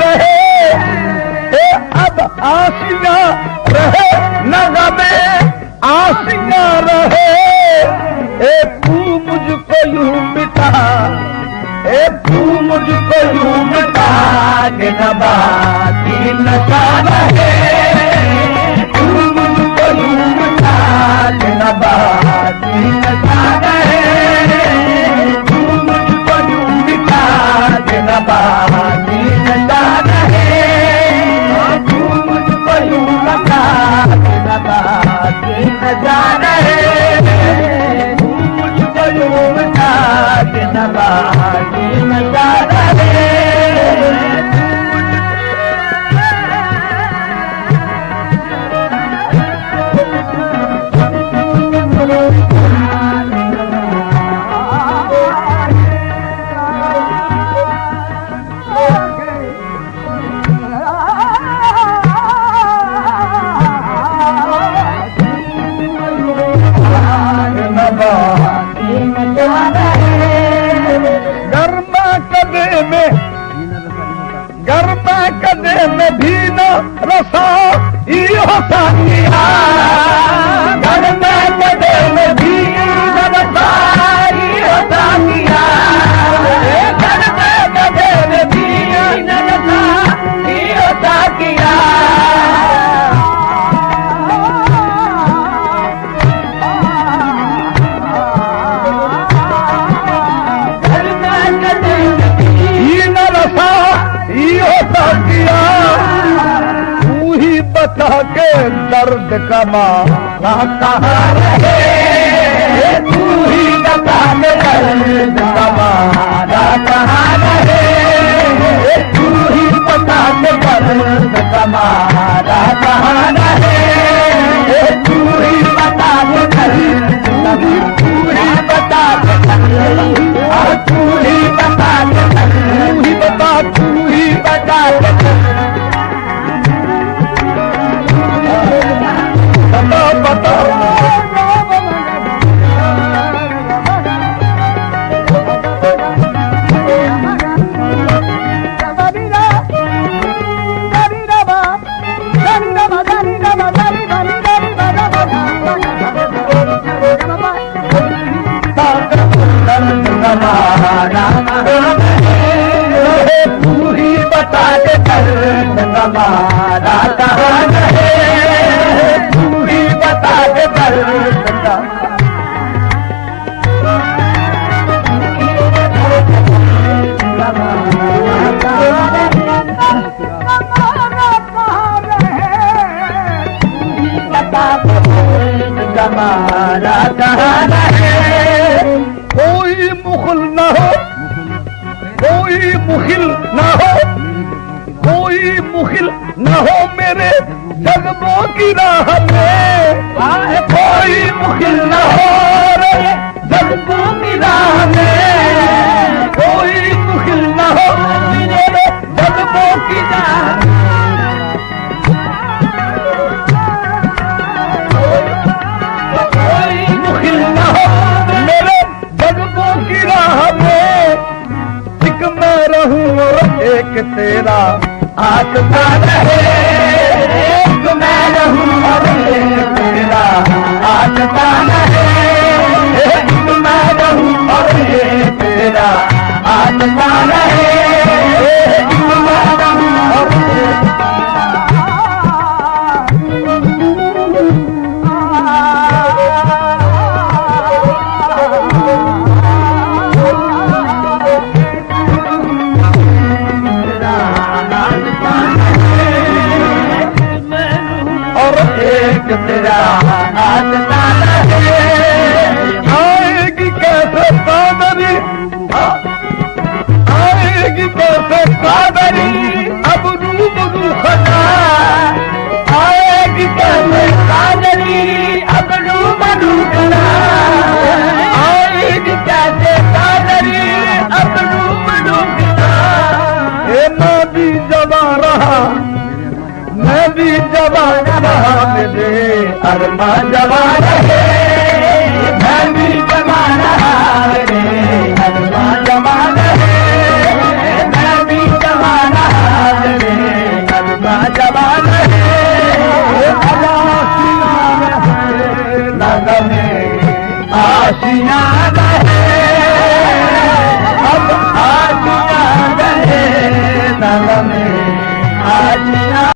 रहे, अब आसिया रहे न गमे आसिया रहे। तू मुझको यूं मिटा, तू मुझको यूं मिटा के न बाकी नशा रहे। तू मुझको यूं मिटा के न बाकी नशा रहे। तू मुझको यूं मिटा के न बाकी नशा रहे। तू मुझको यूं मिटा के न बाकी नशा रहे। तू मुझको यूं मिटा के न बाकी नशा रहे। गरमा कदे में भी न रसा इहो सानिया। गरमा कदे में भी न रसा इहो सानिया। गरमा कदे में भी न रसा इहो सानिया। तू ही बता के दर्द का मारा कहाँ रहे। तू ही बता के दर्द का मारा कहाँ रहे। तू ही बता के दर्द का मारा कहाँ रहे। तू ही बता के दर्द का, तू ही बता के दर्द, तू ही बता के दर्द, तू ही बता के बता। तू ही बता के दर्द हमारा कहाँ रहे। तू ही बता के दर्द का, हमारा कहाँ रहे। कोई मुखिल न हो, कोई मुखिल न हो, कोई मुखिल न हो मेरे जज्बों की राह में। कोई मुखिल न हो रे जज्बों की राह में। कोई मुखिल न हो मेरे जज्बों की राह में। कोई मुखिल न हो मेरे जज्बों की राह में। एक मैं रहूं और एक तेरा आसता रहे। एक मैं रहूं और एक तेरा आसता रहे। एक मैं रहूं और एक तेरा आसता रहे। एक मैं रहूं और एक तेरा आसता रहे। आएगी कैसे कादरी, आएगी कैसे कादरी अब रूबरू खता। आएगी कैसे कादरी अब रूबरू खता। आएगी कैसे कादरी अब रूबरू खता। मैं भी जवान रहा, मैं भी जवान रहा, मेरे अरमान जवान रहे। मैं भी जवान रहा, मेरे अरमान जवान रहे। मैं भी जवान रहा, आशियाना